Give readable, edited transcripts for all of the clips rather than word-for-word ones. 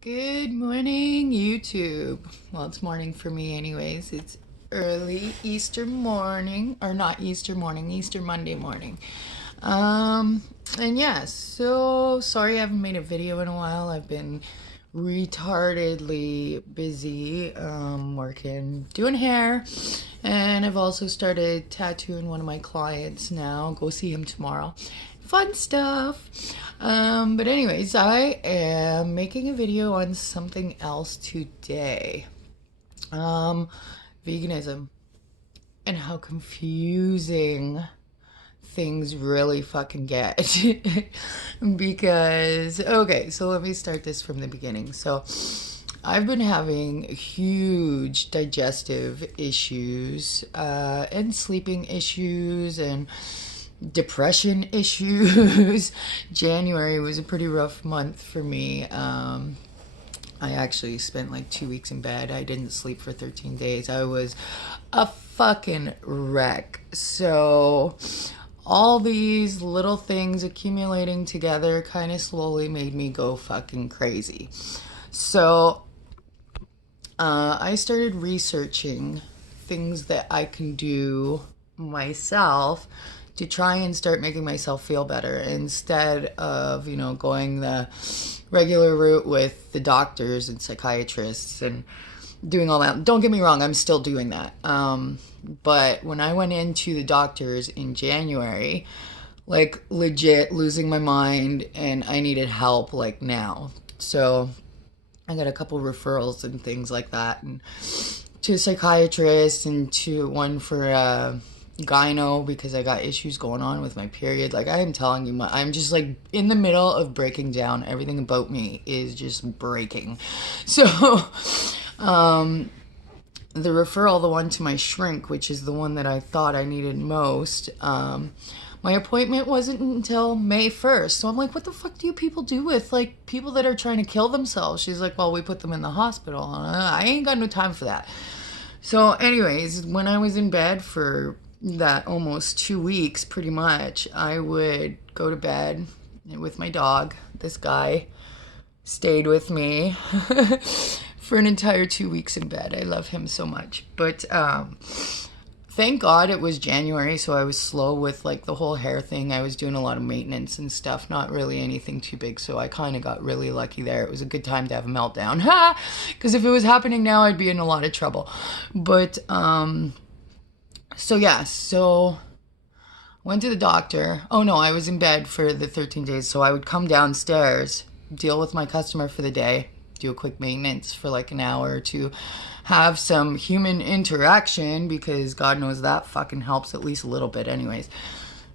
Good morning, YouTube. Well, it's morning for me, anyways. It's early Easter morning, or not Easter morning, Easter Monday morning. Um, and yeah, so sorry I haven't made a video in a while. I've been retardedly busy, working, doing hair, and I've also started tattooing one of my clients now. Go see him tomorrow. Fun stuff. But anyways, I am making a video on something else today. Um, Veganism and how confusing things really fucking get. Because, okay, so let me start this from the beginning. So, I've been having huge digestive issues, and sleeping issues, and depression issues. January was a pretty rough month for me. I actually spent like 2 weeks in bed. I didn't sleep for 13 days. I was a fucking wreck. So, all these little things accumulating together kind of slowly made me go fucking crazy. So, I started researching things that I can do myself to try and start making myself feel better instead of, going the regular route with the doctors and psychiatrists and doing all that. Don't get me wrong, I'm still doing that. But when I went into the doctors in January, like legit losing my mind and I needed help like now. So I got a couple referrals and things like that, and to a psychiatrist and to one for gyno because I got issues going on with my period. Like I am telling you, I'm just like in the middle of breaking down. Everything about me is just breaking. So, the referral, the one to my shrink, which is the one that I thought I needed most, my appointment wasn't until May 1st. So I'm like, what the fuck do you people do with like people that are trying to kill themselves? She's like, well, we put them in the hospital. I ain't got no time for that. So anyways, when I was in bed for that almost 2 weeks, pretty much, I would go to bed with my dog. This guy stayed with me for an entire 2 weeks in bed. I love him so much. But thank God it was January, so I was slow with like the whole hair thing. I was doing a lot of maintenance and stuff, not really anything too big, so I kind of got really lucky there. It was a good time to have a meltdown. Because if it was happening now, I'd be in a lot of trouble. But so yeah, so went to the doctor. Oh no, I was in bed for the 13 days, so I would come downstairs, deal with my customer for the day, do a quick maintenance for like an hour or two, have some human interaction because God knows that fucking helps at least a little bit anyways.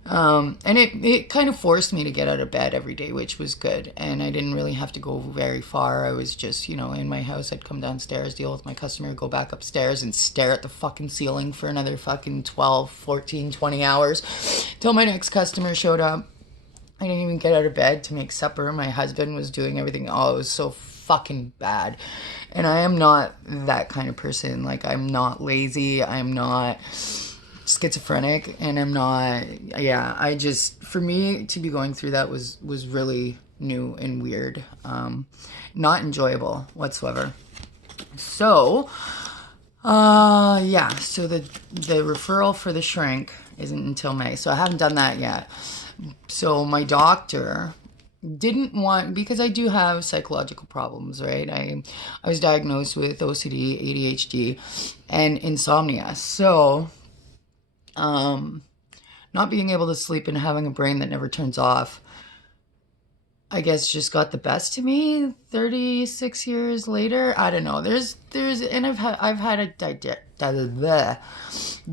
And it kind of forced me to get out of bed every day, which was good. And I didn't really have to go very far. I was just, in my house. I'd come downstairs, deal with my customer, go back upstairs and stare at the fucking ceiling for another fucking 12, 14, 20 hours till my next customer showed up. I didn't even get out of bed to make supper. My husband was doing everything. Oh, it was so fucking bad. And I am not that kind of person. Like, I'm not lazy. I'm not schizophrenic, and I'm not, yeah, I just, for me to be going through that was really new and weird. Not enjoyable whatsoever. So, yeah, so the referral for the shrink isn't until May, so I haven't done that yet. So my doctor didn't want, because I do have psychological problems, right? I was diagnosed with OCD, ADHD, and insomnia. So, not being able to sleep and having a brain that never turns off, I guess just got the best of me 36 years later. I don't know. And I've had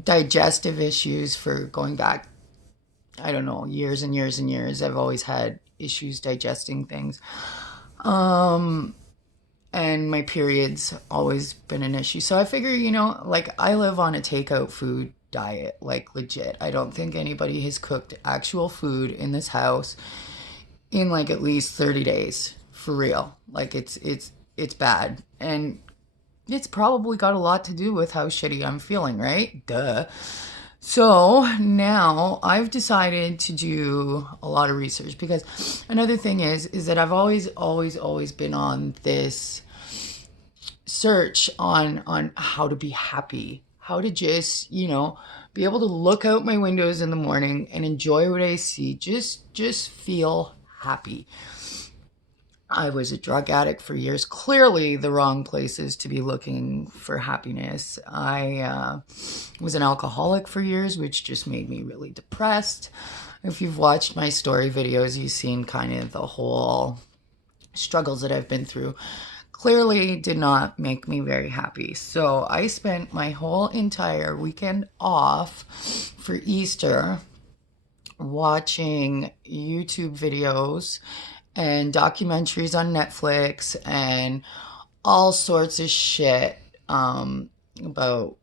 digestive issues for going back, I don't know, years and years and years. I've always had issues digesting things. And my period's always been an issue. So I figure, like I live on a takeout food diet, like legit. I don't think anybody has cooked actual food in this house in like at least 30 days, for real. Like it's bad. And it's probably got a lot to do with how shitty I'm feeling, right? Duh. So now I've decided to do a lot of research, because another thing is that I've always been on this search on how to be happy, how to just, be able to look out my windows in the morning and enjoy what I see, just feel happy. I was a drug addict for years. Clearly, the wrong places to be looking for happiness. I was an alcoholic for years, which just made me really depressed. If you've watched my story videos, you've seen kind of the whole struggles that I've been through. Clearly did not make me very happy. So I spent my whole entire weekend off for Easter watching YouTube videos and documentaries on Netflix and all sorts of shit about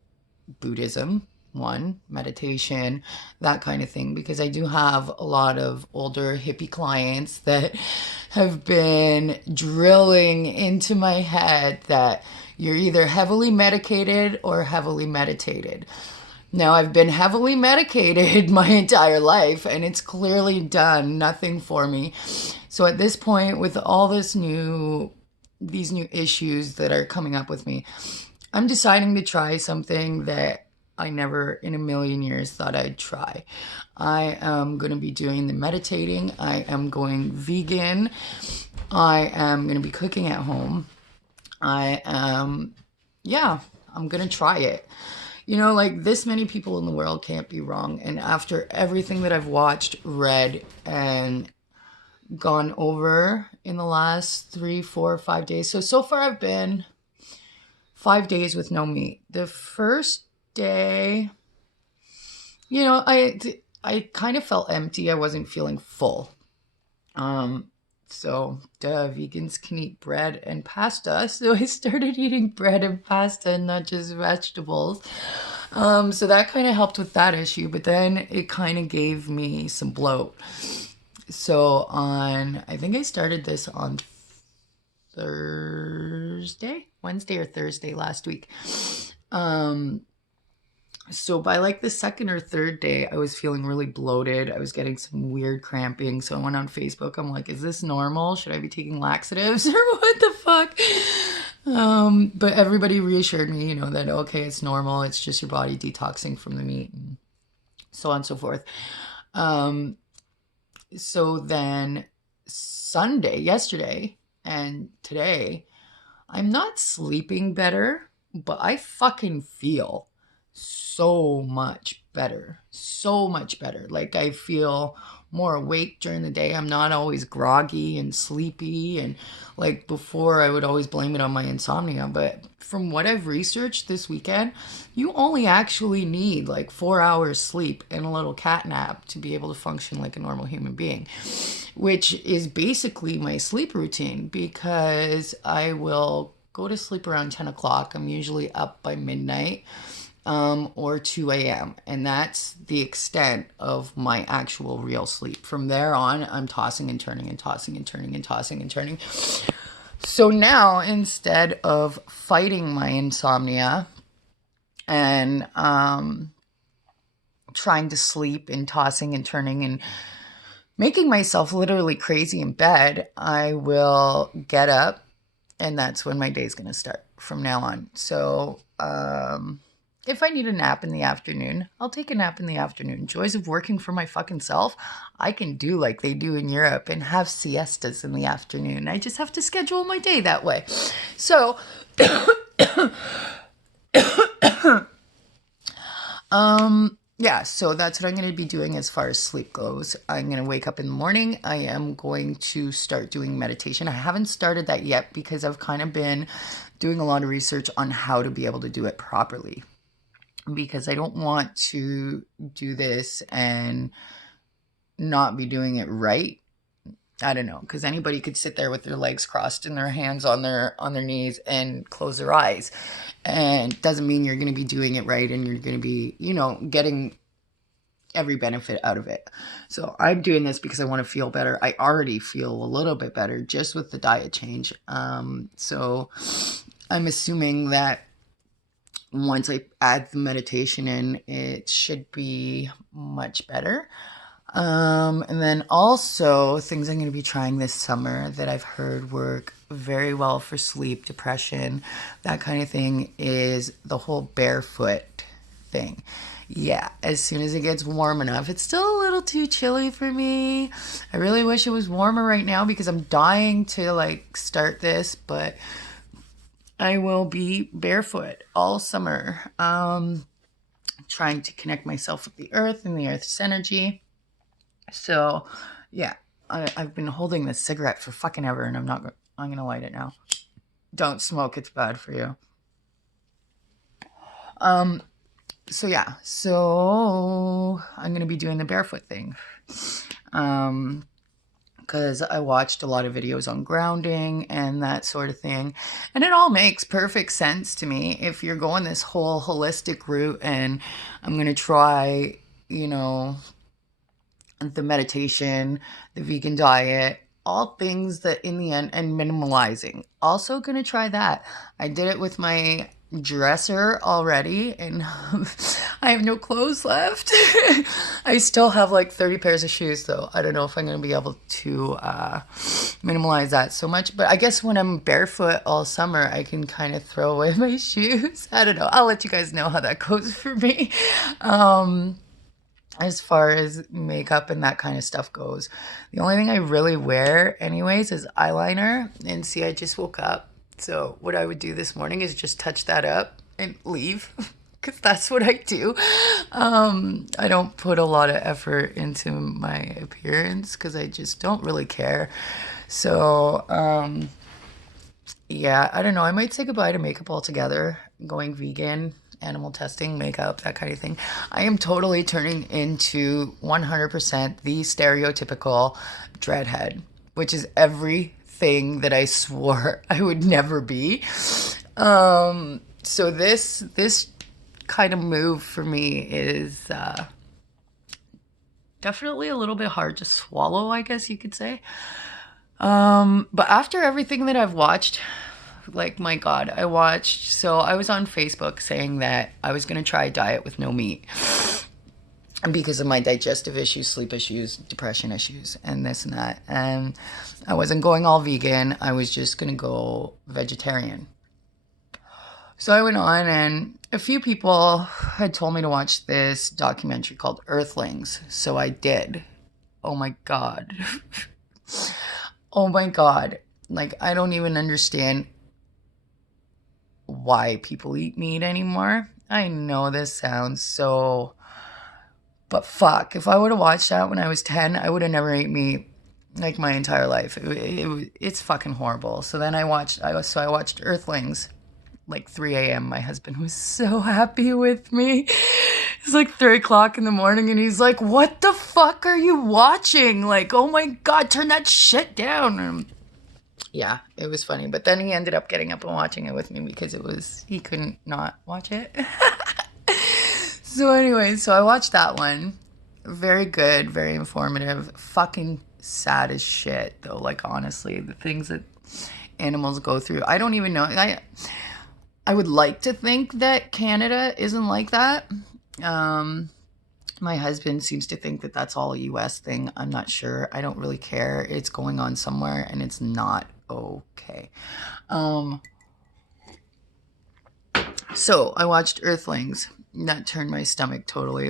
Buddhism, one, meditation, that kind of thing, because I do have a lot of older hippie clients that have been drilling into my head that you're either heavily medicated or heavily meditated. Now, I've been heavily medicated my entire life, and it's clearly done nothing for me. So at this point, with all these new issues that are coming up with me, I'm deciding to try something that I never in a million years thought I'd try. I am going to be doing the meditating. I am going vegan. I am going to be cooking at home. I'm going to try it. Like, this many people in the world can't be wrong. And after everything that I've watched, read, and gone over in the last 3, 4, 5 days. So far I've been 5 days with no meat. The first day, I kind of felt empty. I wasn't feeling full. So vegans can eat bread and pasta. So I started eating bread and pasta and not just vegetables. So that kind of helped with that issue, but then it kind of gave me some bloat. So I think I started this on Wednesday or Thursday last week. So by like the second or third day, I was feeling really bloated. I was getting some weird cramping. So I went on Facebook. I'm like, is this normal? Should I be taking laxatives or what the fuck? But everybody reassured me, that, okay, it's normal. It's just your body detoxing from the meat and so on and so forth. So then yesterday and today, I'm not sleeping better, but I fucking feel so much better. So much better. Like, I feel more awake during the day. I'm not always groggy and sleepy. And like before, I would always blame it on my insomnia. But from what I've researched this weekend, you only actually need like 4 hours sleep and a little cat nap to be able to function like a normal human being, which is basically my sleep routine, because I will go to sleep around 10 o'clock. I'm usually up by midnight. Or 2 a.m. And that's the extent of my actual real sleep. From there on, I'm tossing and turning and tossing and turning and tossing and turning. So now, instead of fighting my insomnia and trying to sleep and tossing and turning and making myself literally crazy in bed, I will get up, and that's when my day's going to start from now on. So, if I need a nap in the afternoon, I'll take a nap in the afternoon. Joys of working for my fucking self. I can do like they do in Europe and have siestas in the afternoon. I just have to schedule my day that way. So, so that's what I'm going to be doing as far as sleep goes. I'm going to wake up in the morning. I am going to start doing meditation. I haven't started that yet because I've kind of been doing a lot of research on how to be able to do it properly, because I don't want to do this and not be doing it right. I don't know, because anybody could sit there with their legs crossed and their hands on their knees and close their eyes. And it doesn't mean you're going to be doing it right and you're going to be, getting every benefit out of it. So I'm doing this because I want to feel better. I already feel a little bit better just with the diet change. So I'm assuming that once I add the meditation in, it should be much better. And then also things I'm going to be trying this summer that I've heard work very well for sleep, depression, that kind of thing, is the whole barefoot thing. Yeah, as soon as it gets warm enough. It's still a little too chilly for me. I really wish it was warmer right now because I'm dying to like start this, but I will be barefoot all summer. Trying to connect myself with the earth and the earth's energy. So, yeah, I've been holding this cigarette for fucking ever, and I'm gonna light it now. Don't smoke, it's bad for you. So yeah, so I'm gonna be doing the barefoot thing. Because I watched a lot of videos on grounding and that sort of thing. And it all makes perfect sense to me. If you're going this whole holistic route, and I'm going to try, you know, the meditation, the vegan diet, all things that in the end, and minimalizing. Also going to try that. I did it with my dresser already, and I have no clothes left. I still have like 30 pairs of shoes though. I don't know if I'm going to be able to minimalize that so much, but I guess when I'm barefoot all summer, I can kind of throw away my shoes. I don't know. I'll let you guys know how that goes for me. As far as makeup and that kind of stuff goes, the only thing I really wear anyways is eyeliner. And see, I just woke up, so what I would do this morning is just touch that up and leave, because that's what I do. I don't put a lot of effort into my appearance because I just don't really care. So yeah, I don't know, I might say goodbye to makeup altogether, going vegan, animal testing, makeup, that kind of thing. I am totally turning into 100% the stereotypical dreadhead, which is everything that I swore I would never be. So this kind of move for me is definitely a little bit hard to swallow, I guess you could say. But after everything that I've watched, like, my God, I was on Facebook saying that I was going to try a diet with no meat because of my digestive issues, sleep issues, depression issues, and this and that. And I wasn't going all vegan. I was just going to go vegetarian. So I went on, and a few people had told me to watch this documentary called Earthlings. So I did. Oh my God. Oh my God. Like, I don't even understand why people eat meat anymore. I know this sounds so, but fuck, if I would have watched that when I was 10, I would have never ate meat like my entire life. It's fucking horrible. So then I watched Earthlings like 3 a.m. My husband was so happy with me. It's like 3 o'clock in the morning, and he's like, what the fuck are you watching? Like, oh my God, turn that shit down. Yeah, it was funny. But then he ended up getting up and watching it with me because he couldn't not watch it. So anyway, so I watched that one. Very good, very informative. Fucking sad as shit, though. Like, honestly, the things that animals go through. I don't even know. I would like to think that Canada isn't like that. My husband seems to think that that's all a US thing. I'm not sure. I don't really care. It's going on somewhere, and it's not okay. So I watched Earthlings. That turned my stomach totally.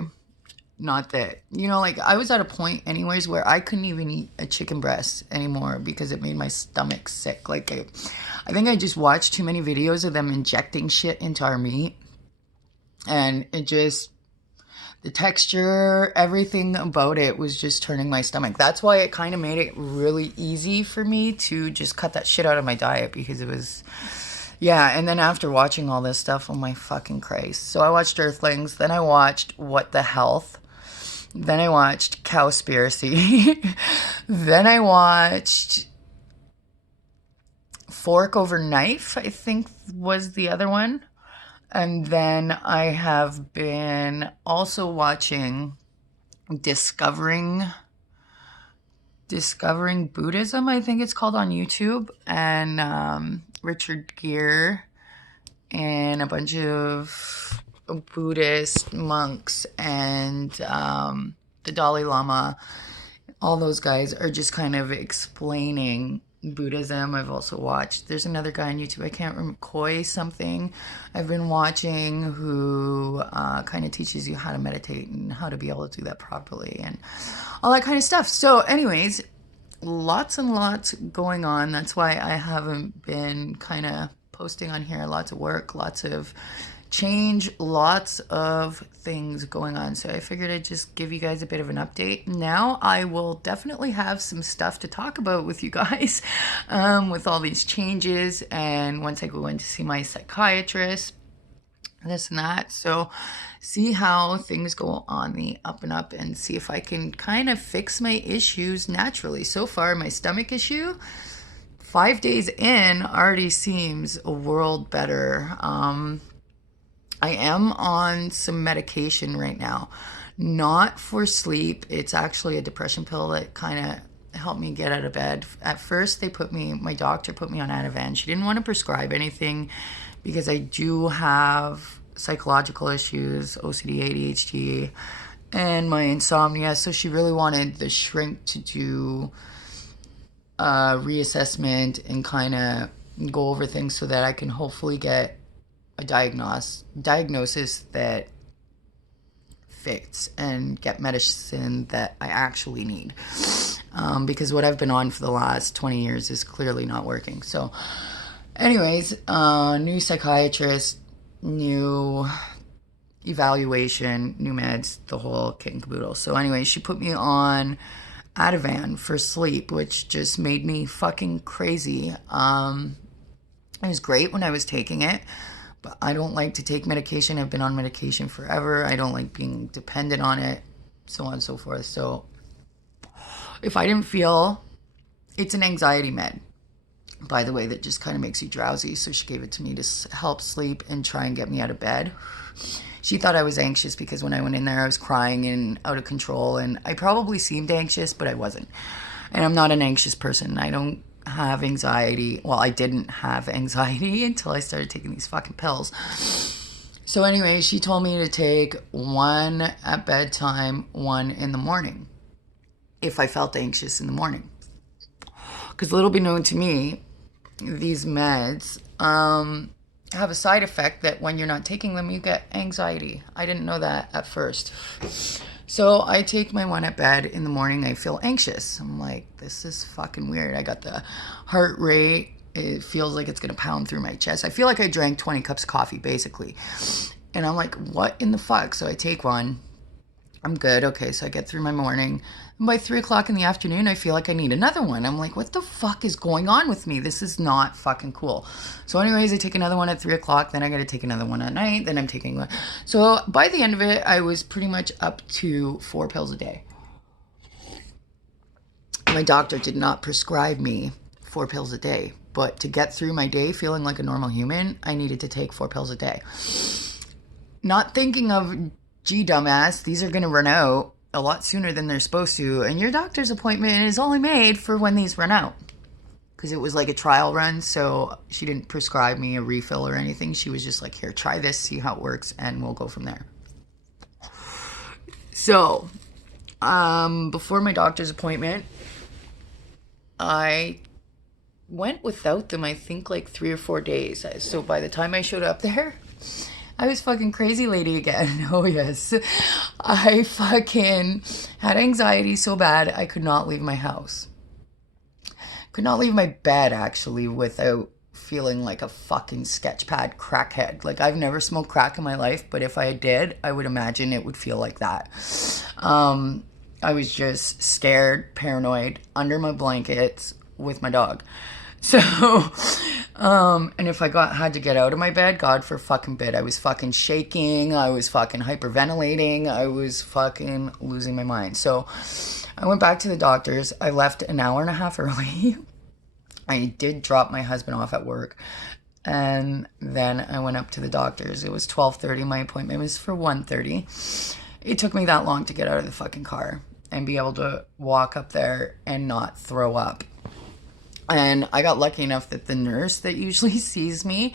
Not that, like, I was at a point anyways where I couldn't even eat a chicken breast anymore because it made my stomach sick. Like, I think I just watched too many videos of them injecting shit into our meat, and the texture, everything about it was just turning my stomach. That's why it kind of made it really easy for me to just cut that shit out of my diet, because it was, yeah. And then after watching all this stuff, oh my fucking Christ. So I watched Earthlings, then I watched What the Health, then I watched Cowspiracy, then I watched Fork Over Knife, I think was the other one. And then I have been also watching Discovering Buddhism, I think it's called, on YouTube. And Richard Gere and a bunch of Buddhist monks and the Dalai Lama. All those guys are just kind of explaining Buddhism. I've also watched, there's another guy on YouTube, I can't remember, Koi something, I've been watching, who kind of teaches you how to meditate and how to be able to do that properly and all that kind of stuff. So anyways, lots and lots going on. That's why I haven't been kind of posting on here. Lots of work, lots of change, lots of things going on. So I figured I'd just give you guys a bit of an update. Now I will definitely have some stuff to talk about with you guys with all these changes, and once I go in to see my psychiatrist, this and that. So see how things go on the up and up, and see if I can kind of fix my issues naturally. So far, my stomach issue, 5 days in, already seems a world better. I am on some medication right now, not for sleep. It's actually a depression pill that kind of helped me get out of bed. At first, my doctor put me on Ativan. She didn't want to prescribe anything because I do have psychological issues, OCD, ADHD, and my insomnia. So she really wanted the shrink to do reassessment and kind of go over things so that I can hopefully get a diagnosis that fits and get medicine that I actually need. Because what I've been on for the last 20 years is clearly not working. So anyways, new psychiatrist, new evaluation, new meds, the whole kit and caboodle. So anyways, she put me on Ativan for sleep, which just made me fucking crazy. It was great when I was taking it, but I don't like to take medication. I've been on medication forever. I don't like being dependent on it, so on and so forth. So if I didn't feel, it's an anxiety med, by the way, that just kind of makes you drowsy. So she gave it to me to help sleep and try and get me out of bed. She thought I was anxious because when I went in there, I was crying and out of control, and I probably seemed anxious, but I wasn't. And I'm not an anxious person. I don't have anxiety. Well, I didn't have anxiety until I started taking these fucking pills. So anyway, she told me to take one at bedtime, one in the morning, if I felt anxious in the morning. Because little be known to me, these meds have a side effect that when you're not taking them, you get anxiety. I didn't know that at first. So I take my one at bed in the morning. I feel anxious. I'm like, this is fucking weird. I got the heart rate. It feels like it's going to pound through my chest. I feel like I drank 20 cups of coffee, basically. And I'm like, what in the fuck? So I take one. I'm good. Okay, so I get through my morning. And by 3 o'clock in the afternoon, I feel like I need another one. I'm like, what the fuck is going on with me? This is not fucking cool. So anyways, I take another one at 3 o'clock. Then I got to take another one at night. Then I'm taking one. So by the end of it, I was pretty much up to 4 pills a day. My doctor did not prescribe me 4 pills a day. But to get through my day feeling like a normal human, I needed to take 4 pills a day. Not thinking of, gee, dumbass, these are going to run out a lot sooner than they're supposed to. And your doctor's appointment is only made for when these run out. Because it was like a trial run, so she didn't prescribe me a refill or anything. She was just like, here, try this, see how it works, and we'll go from there. So, before my doctor's appointment, I went without them, I think, like 3 or 4 days. So by the time I showed up there, I was fucking crazy lady again. Oh, yes. I fucking had anxiety so bad I could not leave my house. Could not leave my bed, actually, without feeling like a fucking sketchpad crackhead. Like, I've never smoked crack in my life, but if I did, I would imagine it would feel like that. I was just scared, paranoid, under my blankets with my dog. So, and if I had to get out of my bed, God for fucking bed, I was fucking shaking, I was fucking hyperventilating, I was fucking losing my mind. So, I went back to the doctor's. I left an hour and a half early. I did drop my husband off at work, and then I went up to the doctor's. It was 12:30. My appointment was for 1:30. It took me that long to get out of the fucking car and be able to walk up there and not throw up. And I got lucky enough that the nurse that usually sees me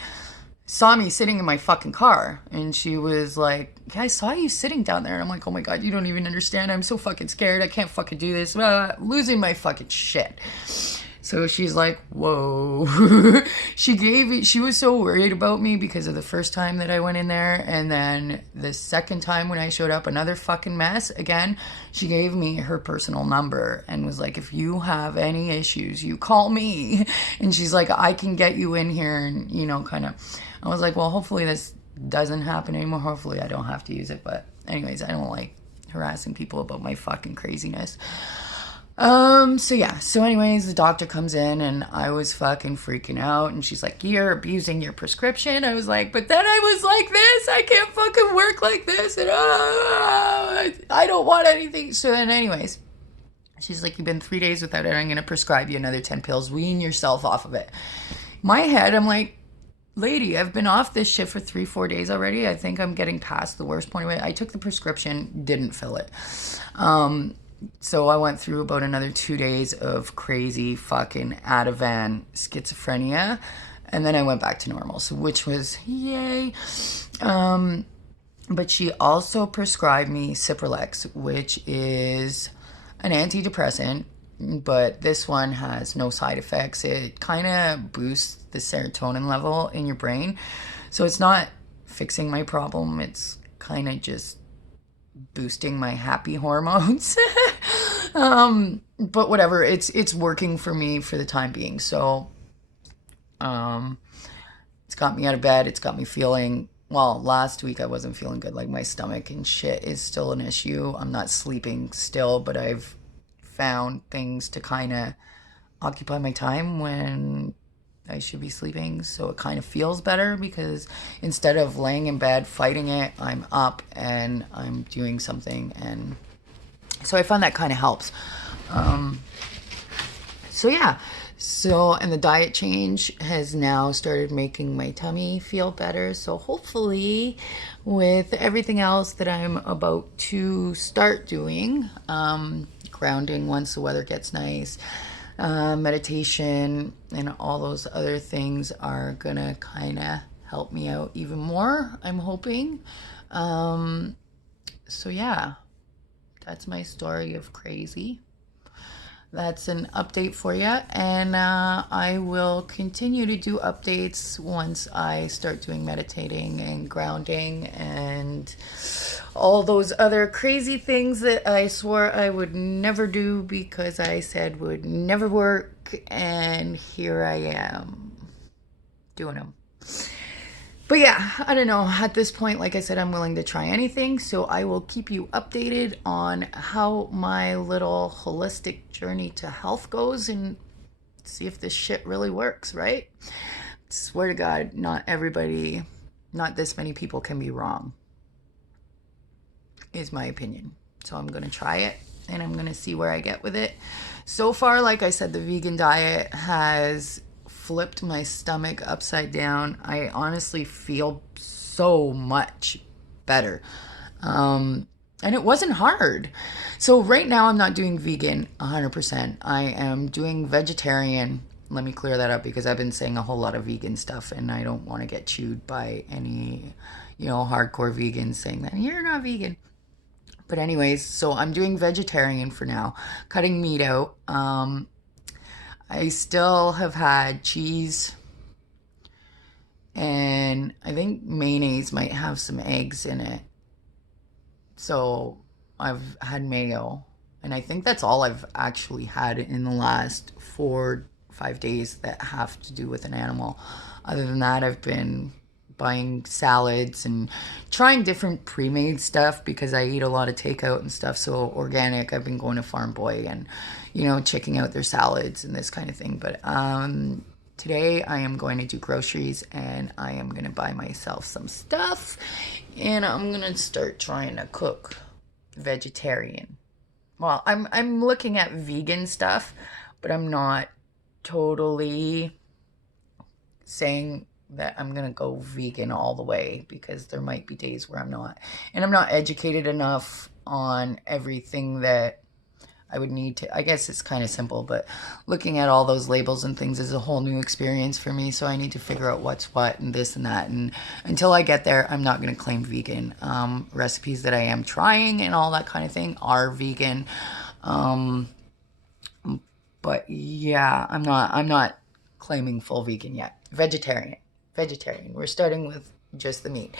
saw me sitting in my fucking car, and she was like, yeah, I saw you sitting down there. And I'm like, oh my God, you don't even understand. I'm so fucking scared. I can't fucking do this. Losing my fucking shit. So she's like, whoa. She was so worried about me because of the first time that I went in there. And then the second time when I showed up, another fucking mess again, she gave me her personal number and was like, if you have any issues, you call me. And she's like, I can get you in here. And, you know, kind of, I was like, well, hopefully this doesn't happen anymore. Hopefully I don't have to use it. But anyways, I don't like harassing people about my fucking craziness. So yeah, so anyways, the doctor comes in and I was fucking freaking out, and she's like, you're abusing your prescription. I was like, but then I was like this, I can't fucking work like this, and I don't want anything. So then anyways, she's like, you've been 3 days without it, I'm gonna prescribe you another 10 pills, wean yourself off of it. My head, I'm like, lady, I've been off this shit for 3-4 days already. I think I'm getting past the worst point of it. I took the prescription, didn't fill it. So I went through about another 2 days of crazy fucking Ativan schizophrenia, and then I went back to normal, so which was yay. But she also prescribed me Cipralex, which is an antidepressant, but this one has no side effects. It kind of boosts the serotonin level in your brain, so it's not fixing my problem. It's kind of just boosting my happy hormones. But whatever, it's working for me for the time being. So it's got me out of bed. It's got me feeling, well, last week I wasn't feeling good. Like my stomach and shit is still an issue. I'm not sleeping still, but I've found things to kind of occupy my time when I should be sleeping, so it kind of feels better because instead of laying in bed fighting it, I'm up and I'm doing something, and so I find that kind of helps. So yeah, and the diet change has now started making my tummy feel better, so hopefully with everything else that I'm about to start doing, grounding once the weather gets nice, meditation, and all those other things are gonna kind of help me out even more, I'm hoping. So yeah, that's my story of crazy. That's an update for you, and I will continue to do updates once I start doing meditating and grounding and all those other crazy things that I swore I would never do because I said would never work, and here I am doing them. But yeah, I don't know. At this point, like I said, I'm willing to try anything. So I will keep you updated on how my little holistic journey to health goes and see if this shit really works, right? Swear to God, not this many people can be wrong, is my opinion. So I'm going to try it and I'm going to see where I get with it. So far, like I said, the vegan diet has flipped my stomach upside down. I honestly feel so much better. And it wasn't hard. So right now I'm not doing vegan 100%. I am doing vegetarian. Let me clear that up because I've been saying a whole lot of vegan stuff and I don't want to get chewed by any, hardcore vegans saying that you're not vegan. But anyways, so I'm doing vegetarian for now, cutting meat out. I still have had cheese, and I think mayonnaise might have some eggs in it. So I've had mayo, and I think that's all I've actually had in the last 4-5 days that have to do with an animal. Other than that, I've been buying salads and trying different pre-made stuff because I eat a lot of takeout and stuff. So organic, I've been going to Farm Boy and checking out their salads and this kind of thing. But today I am going to do groceries and I am going to buy myself some stuff and I'm going to start trying to cook vegetarian. Well, I'm looking at vegan stuff, but I'm not totally saying that I'm going to go vegan all the way because there might be days where I'm not. And I'm not educated enough on everything that I would need to, I guess it's kind of simple, but looking at all those labels and things is a whole new experience for me. So I need to figure out what's what and this and that. And until I get there, I'm not going to claim vegan. Recipes that I am trying and all that kind of thing are vegan. But yeah, I'm not claiming full vegan yet. Vegetarian. We're starting with just the meat.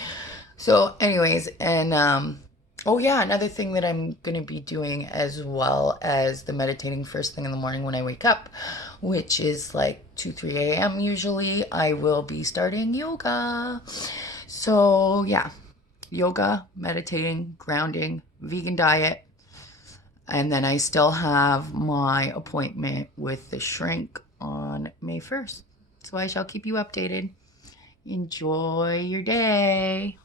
So anyways, and oh yeah, another thing that I'm going to be doing as well as the meditating first thing in the morning when I wake up, which is like 2, 3 a.m. usually, I will be starting yoga. So yeah, yoga, meditating, grounding, vegan diet. And then I still have my appointment with the shrink on May 1st. So I shall keep you updated. Enjoy your day.